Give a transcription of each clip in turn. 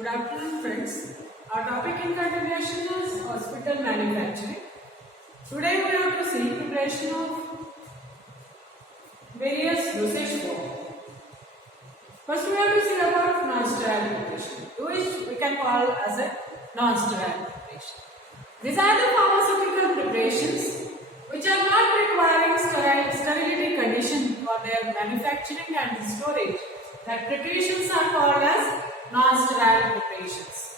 Good afternoon friends. Our topic in continuation is hospital manufacturing. Today we have to see preparation of various dosage forms. First we have to see about non-sterile preparation, which we can call as a non-sterile preparation. These are the pharmaceutical preparations which are not requiring sterility condition for their manufacturing and storage. That preparations are called as non-sterile preparations.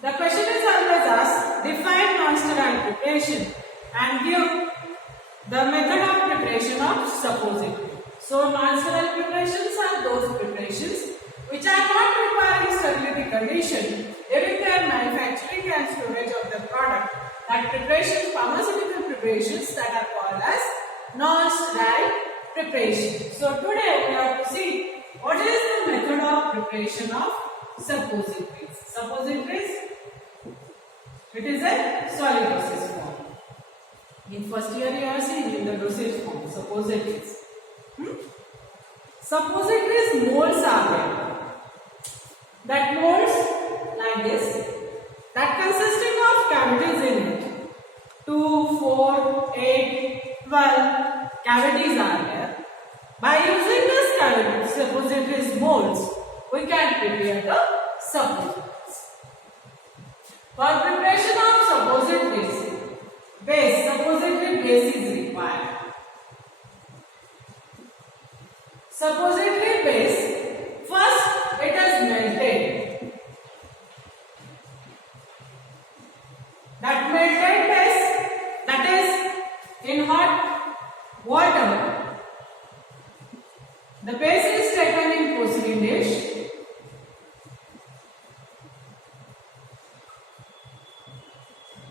The question is always asked, define non-sterile preparation and give the method of preparation of suppository. So non-sterile preparations are those preparations which are not requiring sterility condition during their manufacturing and storage of the product. That preparations, pharmaceutical preparations that are called as non-sterile preparation. So today we have to see what is the method of preparation of suppositories. Suppositories, it is a solid dosage form. In first year you are seeing in the dosage form, suppositories. Suppositories molds are there. That molds like this, that consisting of cavities in it. 2, 4, 8, 12 cavities are there. By using this cavities, suppositories molds, we can prepare the suppositories. For preparation of suppositories, suppository base is required. Suppository base, first it is melted. That melted base, that is in hot water. The base is taken in porcelain dish.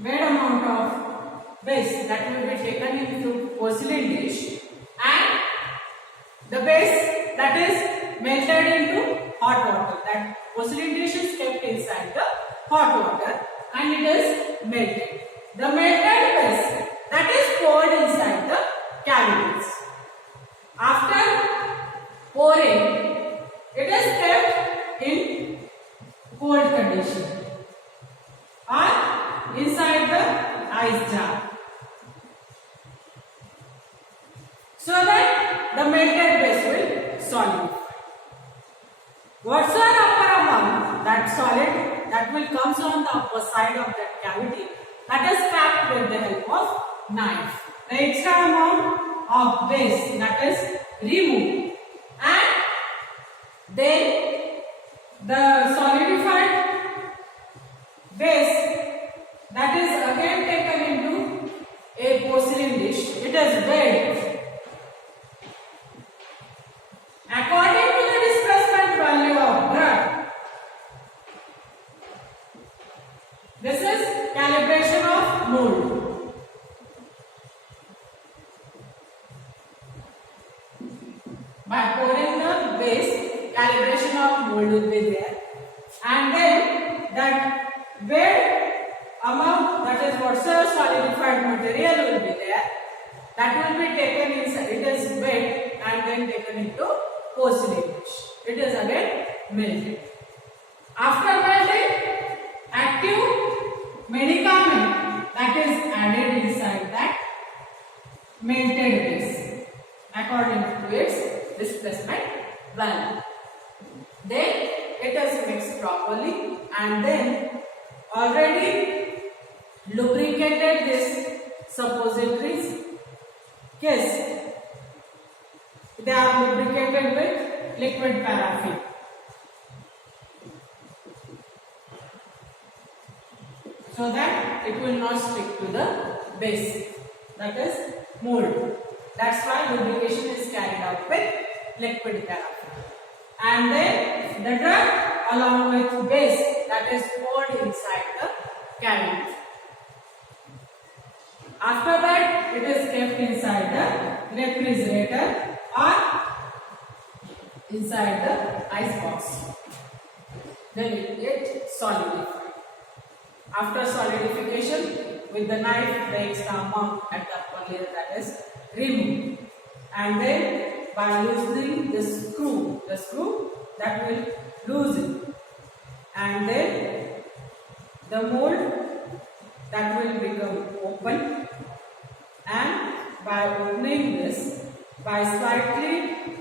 Great amount of base that will be taken into porcelain dish, and the base that is melted into hot water. That porcelain dish is kept inside the hot water and it is melted. The melted base that is poured inside the cavities. After pouring, it is kept in cold condition or inside the ice jar, so that the melted base will solidify. What's the upper amount, that solid that will comes on the upper side of that cavity, that is trapped with the help of knife. The extra amount of base that is removed, and then the solidified base that is again taken into a porcelain dish. It is weighed according to the displacement value of drug. This is calibration of mold. By pouring the base, calibration of mold will be there, and then that weighed amount, that is what's the solidified material will be there, that will be taken inside. It is weighed and then taken into porcelain dish. It is again melted. After melting, active medicament that is added inside that melted base according to its displacement value. Then it is mixed properly, and then already lubricated this suppositories case. They are lubricated with liquid paraffin. So that it will not stick to the base, that is mold. That's why lubrication is carried out with liquid paraffin. And then the drug along with base that is poured inside the cavity. After that, it is kept inside the refrigerator or inside the ice box. Then it gets solidified. After solidification, with the knife, the extra amount at the upper layer that is removed, and then by loosening the screw that will loosen and then the mold that will become open, and by opening this, by slightly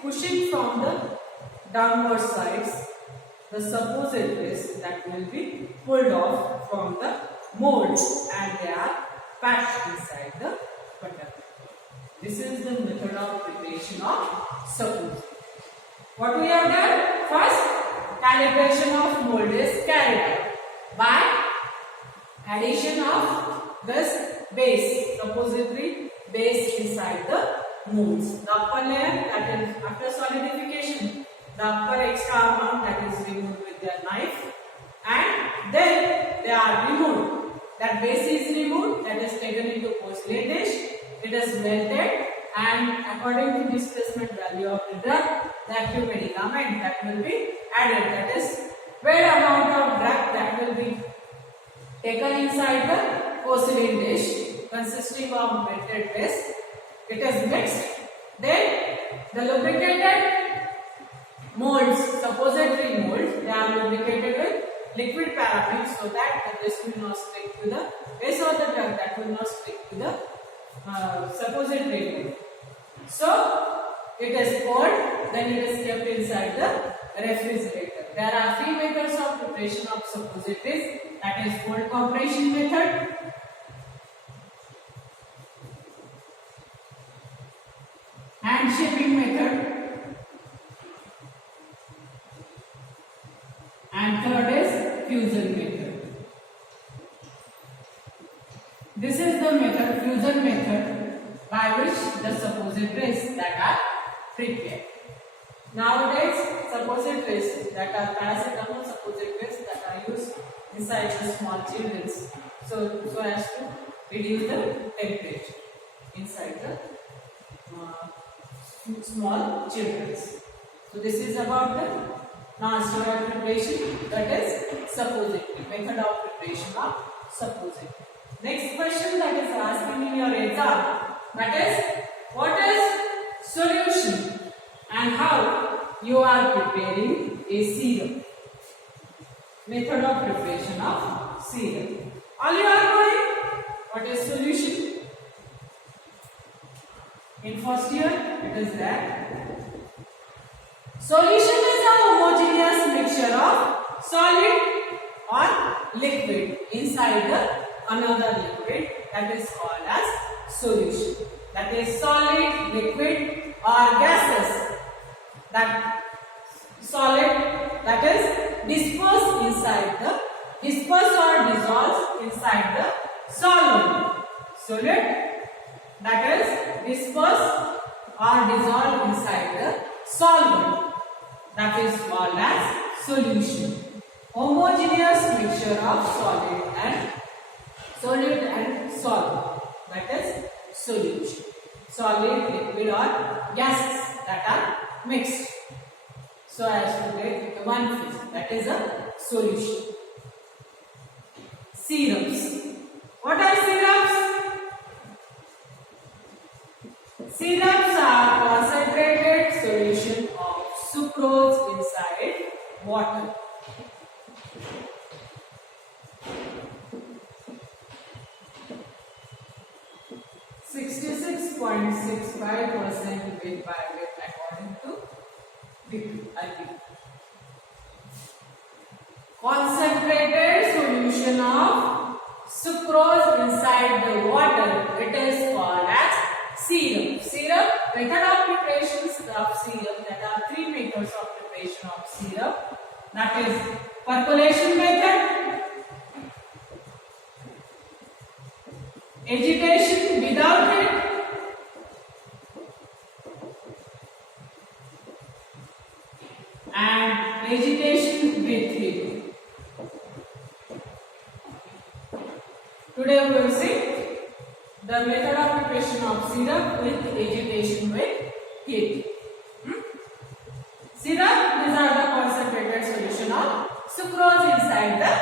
pushing from the downward sides, the suppositories that will be pulled off from the mold and they are packed inside the butter. This is the method of preparation of suppositories. What we have done? First, calibration of mold is carried out by addition of this base, suppository base inside the molds. The upper layer, that is after solidification, the upper extra amount that is removed with the knife, and then they are removed. That base is removed, that is taken into porcelain dish, it is melted, and according to displacement value of the drug, the active medicament that will be added, that is weight amount of drug that will be taken inside the porcelain dish consisting of melted base. It is mixed. Then the lubricated molds, suppository molds, they are lubricated with liquid paraffin so that the base will not stick to the base of the drug, that will not stick to the suppository mold. So it is poured, then it is kept inside the refrigerator. There are three methods of preparation of suppositories, that is cold compression method, hand shaping method, and third is fusion method. This is the method, fusion method, by which the suppositories that are prepared. Nowadays, suppositories that are paracetamol suppositories that are used inside the small children, so as to reduce the temperature inside the small children. So this is about the non-sterile preparation, that is suppository, method of preparation of suppository. Next question that is asking in your exam, that is what is solution and how you are preparing a serum. Method of preparation of serum. All you are knowing what is solution? In first year it is that solution is a homogeneous mixture of solid or liquid inside the another liquid, that is called as solution. That is solid, liquid or gases. That solid, that is disperse or dissolves inside the solvent. Solid, that is disperse or dissolve inside the solvent, that is called as solution. Homogeneous mixture of solid and solvent, that is solution. Solid, liquid or gases that are mixed so as to get one phase, that is a solution. Syrups. What are syrups? Syrups are concentrated solution of sucrose inside water. .65% weight by weight according to IP. Concentrated solution of sucrose inside the water, it is called as syrup. Syrup, method of preparations of syrup, there are three methods of preparation of syrup, that is percolation method, agitation without it, and agitation with heat. Today we will see the method of preparation of syrup with agitation with heat. Syrup, these are the concentrated solution of sucrose inside the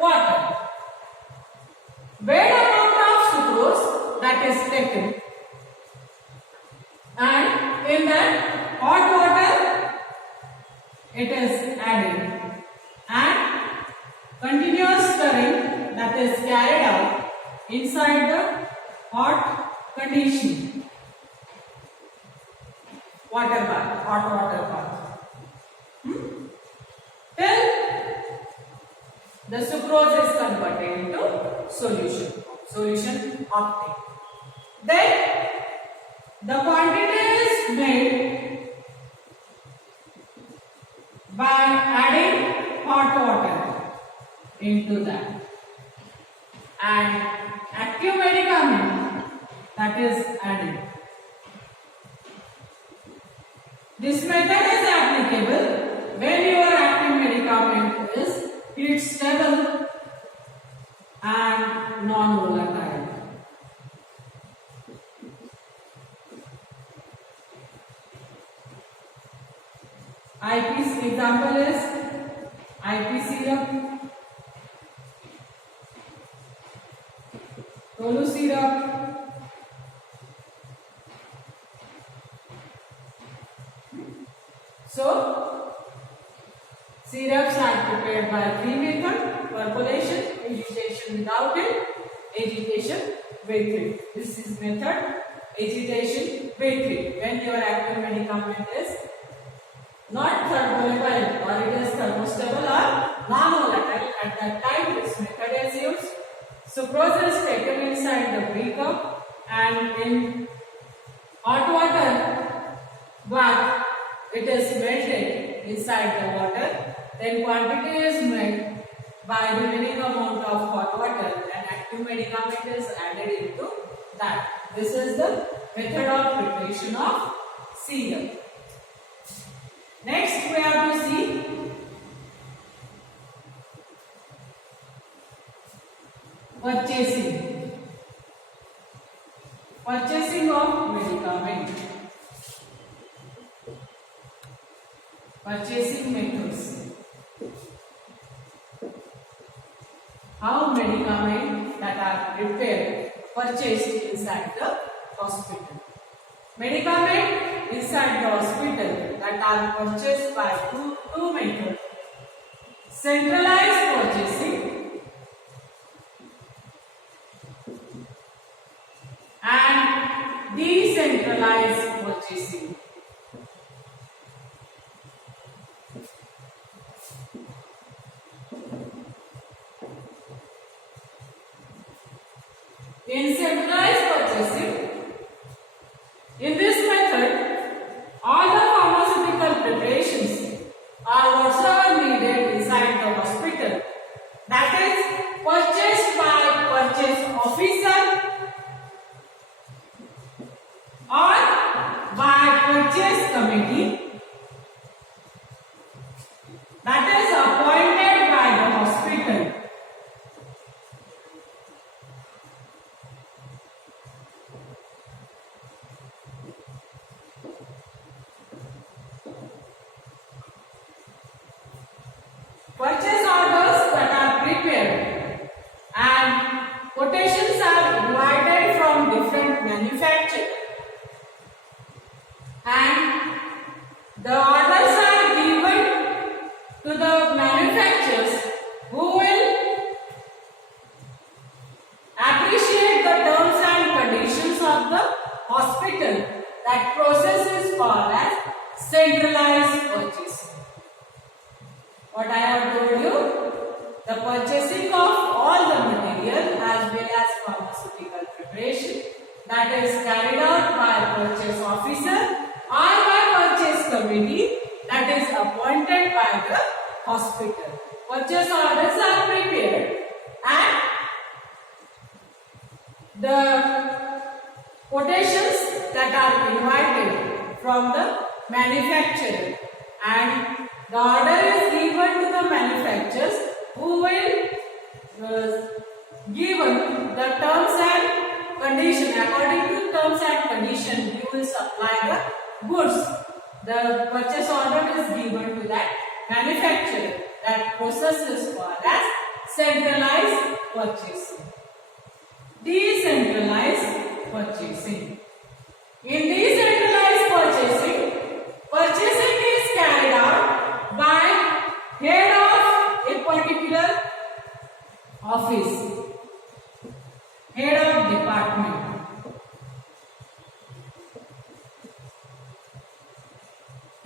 water. Weight amount of sucrose that is taken, and in that hot water it is added, and continuous stirring that is carried out inside the hot condition water bath, hot water bath. Till the sucrose is converted into solution uptake. Then the quantity is made by adding hot water into that, and active medicament that is added. This method is applicable when your active medicament is heat stable and non-volatile. IP example is IP syrup, Tolu syrup, so syrups are prepared by three methods: percolation, agitation without it, agitation with it. This is method agitation with it. When your active medicament is not thermovolatile or it is thermostable or non-volatile, at that time this method is used. Sucrose is taken inside the beaker and in hot water bath it is melted inside the water. Then quantity is made by remaining amount of hot water and active medicament is added into that. This is the method of preparation of syrup. Next we have to see purchasing of medicament. Purchasing methods. How medicament that are prepared, purchased inside the hospital. Medicament inside the hospital that are purchased by two methods: centralized purchasing and decentralized purchasing. In centralized purchasing, in this method, all the pharmaceutical preparations are whatsoever needed inside the hospital, that is purchased by purchase officer or by purchase committee, that is appointed by the hospital. Purchase orders that are prepared and quotations are divided from different manufacturers, and the orders are given to the manufacturers who will appreciate the terms and conditions of the hospital. That process is called as centralized purchasing. What I have told you, the purchasing of all the material as well as pharmaceutical preparation that is carried out by purchase officer or by purchase committee that is appointed by the hospital. Purchase orders are prepared and the quotations that are invited from the manufacturer, and the order is given to the manufacturers who will given the terms and condition. According to terms and condition, you will supply the goods. The purchase order is given to that manufacturer. That process is called as centralized purchasing. Decentralized purchasing. In decentralized purchasing, purchasing is carried out by head of a particular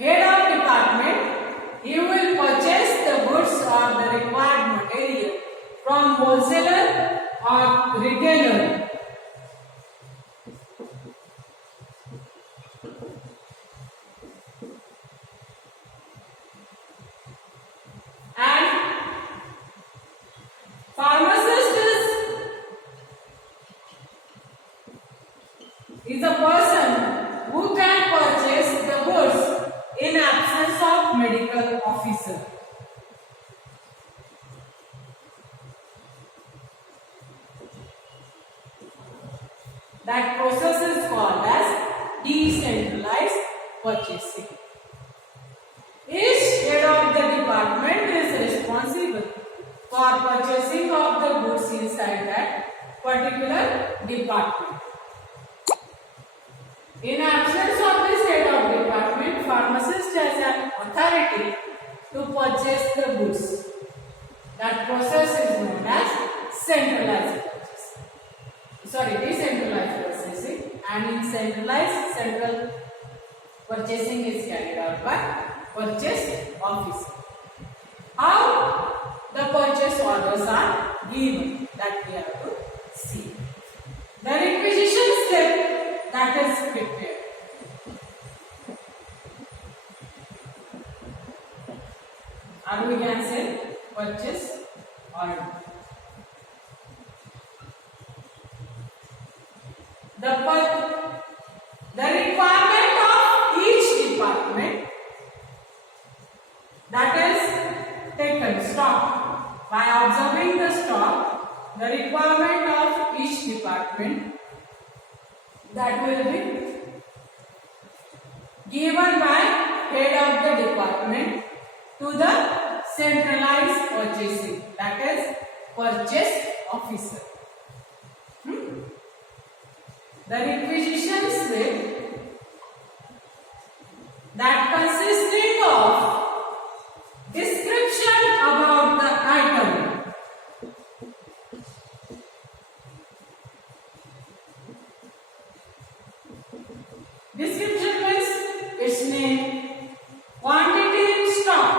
head of department, he will purchase the goods or the required material from wholesaler or retailer. And pharmacist is a person who can purchase the goods in absence of medical officer. That process is called as decentralized purchasing. Each head of the department is responsible for purchasing of the goods inside that particular department. In absence of this head of department, pharmacist has an authority to purchase the goods. That process is known as centralized purchasing. Decentralized purchasing, and in centralized, central purchasing is carried out by purchase officer. How the purchase orders are given, that we have to see. The requisition slip that is prepared. Or we can say purchase order. The requirement of each department, that is taken stock. By observing the stock, the requirement of each department, that will be given by head of the department to the centralized purchasing, that is purchase officer. The requisition slip, that consisting of description about the item, description means its name, quantity in stock,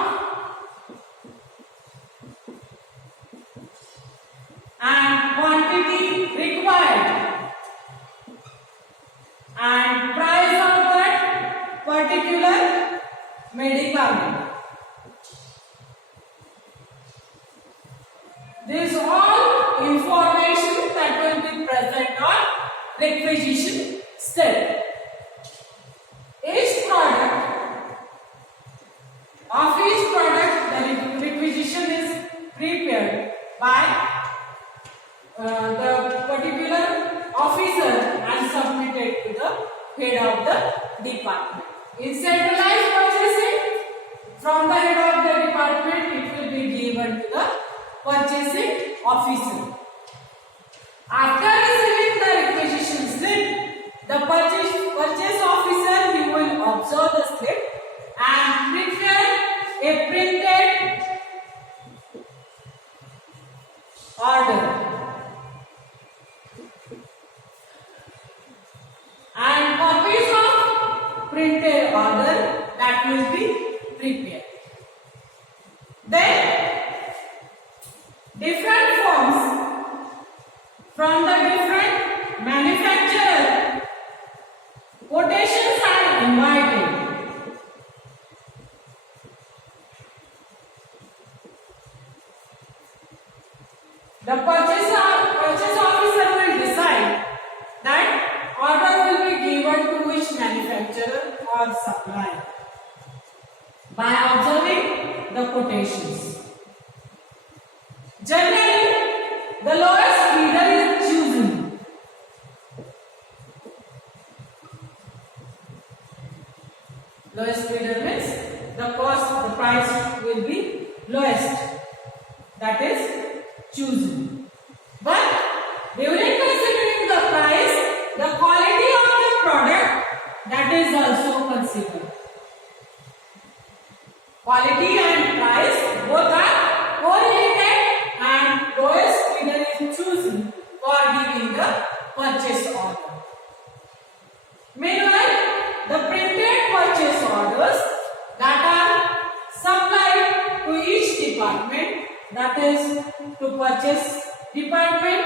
and quantity required, and price of that particular medicament. This all information that will be present on requisition slip. Each product, the requisition is prepared by the particular officer and submitted to the head of the department. In centralized purchasing, from the head of the department, it will be given to the purchasing officer. After receiving the requisition slip, the purchase officer, he will observe the slip and prepare a printed order. And copies of printed order that will be prepared. Then different forms from the different manufacturer, quotations are invited. The purchase officer will decide that order will be given to which manufacturer or supplier by observing the quotations. Generally, the lowest bidder is chosen. Lowest bidder means the price will be lowest, that is chosen. But during considering the price, the quality of the product, that is also considered. Quality and price both are correlated, and lowest bidder is chosen for giving the purchase order. Meanwhile, the printed purchase orders that is to purchase department,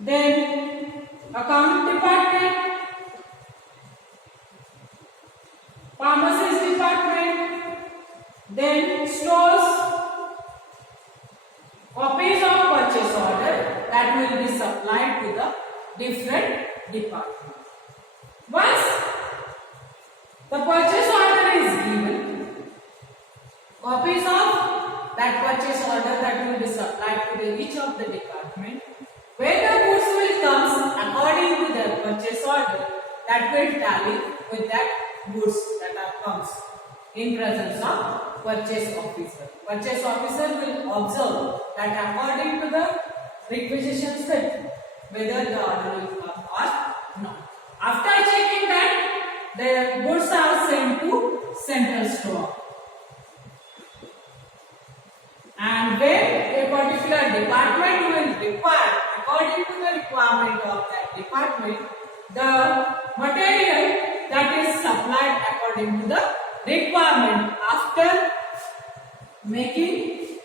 then accounting department, pharmacist department, then stores, copies of purchase order that will be supplied to the different departments. Once the purchase order is given, copies of that purchase order that will be supplied to each of the department. When the goods will come according to the purchase order, that will tally with that goods that are comes in presence of purchase officer. Purchase officer will observe that according to the requisition set whether the order will come or not. After checking that, the goods are sent to central store. And when a particular department will require, according to the requirement of that department, the material that is supplied according to the requirement after making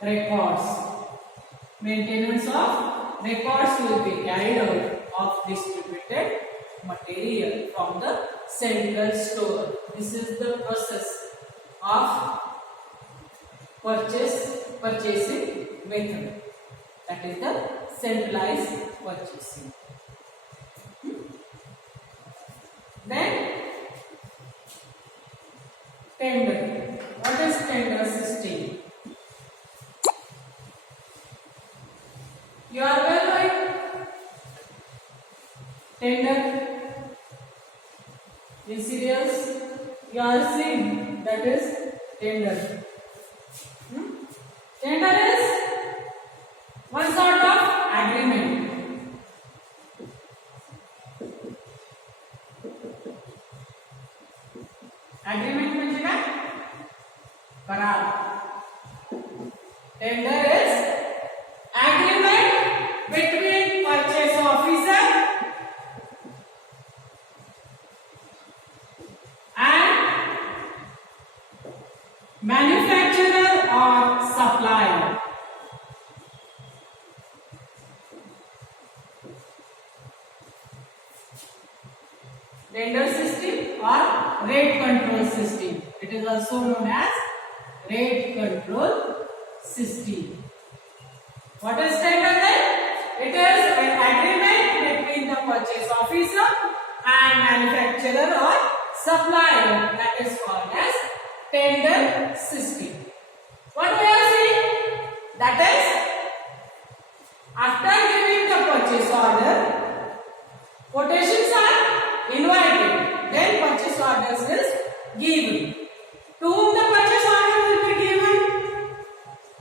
records. Maintenance of records will be carried out of distributed material from the central store. This is the process of purchasing method. That is the centralized purchasing. Then tender. What is tender system? You are well knowing tender in cereals. You are seeing that is tender. Tender is one sort of agreement. Agreement म्हणजे काय? करार. Tender is agreement between purchase officer and manufacturer or supplier. Tender system or rate control system. It is also known as rate control system. What is tender then? It is an agreement between the purchase officer and manufacturer or supplier. That is called as tender system. What we are seeing? That is, after giving the purchase order, quotations are invited. Then purchase orders is given. To whom the purchase order will be given?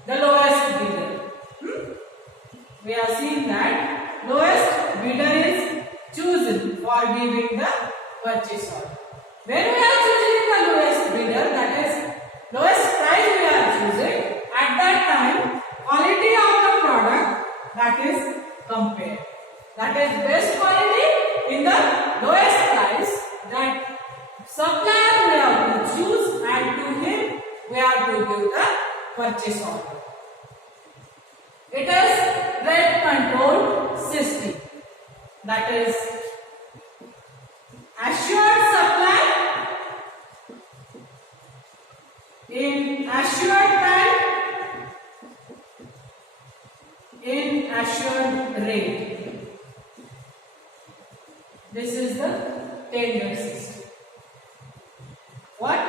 The lowest bidder. We are seeing that lowest bidder is chosen for giving the purchase order. When we are choosing the lowest bidder, that is lowest price we are choosing, at that time quality of the product that is compared. That is best quality in the lowest price that supplier we have to choose, and to him we have to give the purchase order. It is rate control system. That is assured supply in assured time in assured rate. This is the tender system. What?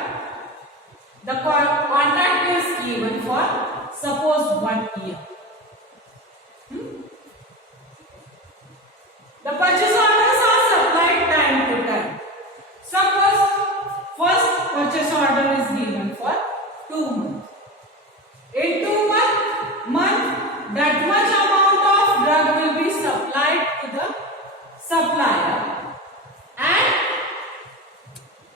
The contract is given for suppose 1 year. The purchase orders are supplied time to time. Suppose first purchase order is given for 2 months. In 2 months, that much amount of drug will be supplied to the supplier, and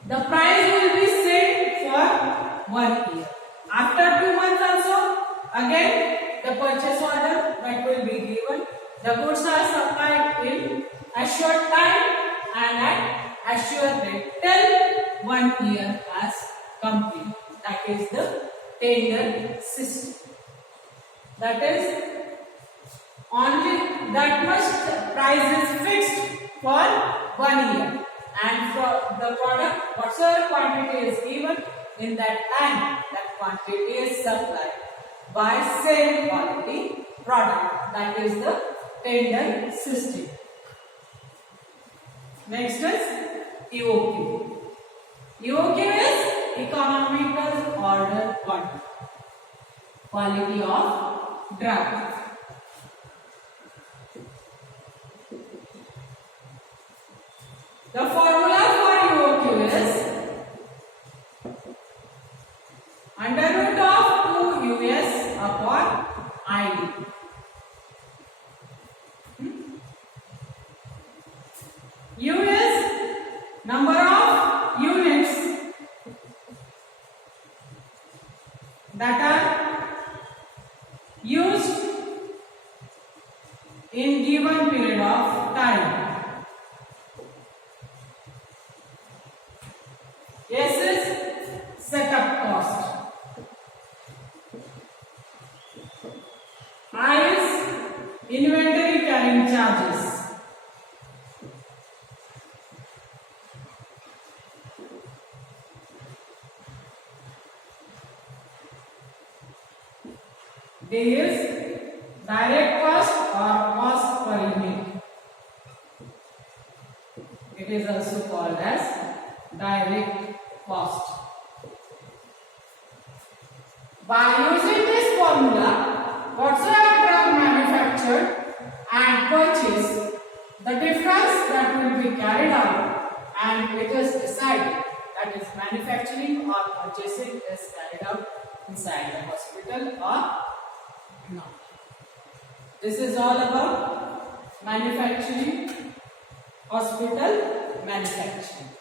the price will be set for 1 year. After 2 months also, again the purchase order that will be given. The goods are supplied in assured time and at assured rate till 1 year has complete. That is the tender system. That is, only that much price is fixed for 1 year, and for the product, whatsoever quantity is given in that time, that quantity is supplied by same quality product. That is the tender system. Next is EOQ. EOQ is economical order quantity, quality of drug. The formula for EOQ is under root of 2 US upon ID. U is number of units that are used in given period of time. S is setup cost. I is inventory carrying charges. D is direct cost or cost per unit. It is also called as direct cost. By using this formula, whatsoever drug manufactured and purchased, the difference that will be carried out and it is decided, that is manufacturing or purchasing is carried out inside the hospital or not. This is all about manufacturing, hospital manufacturing.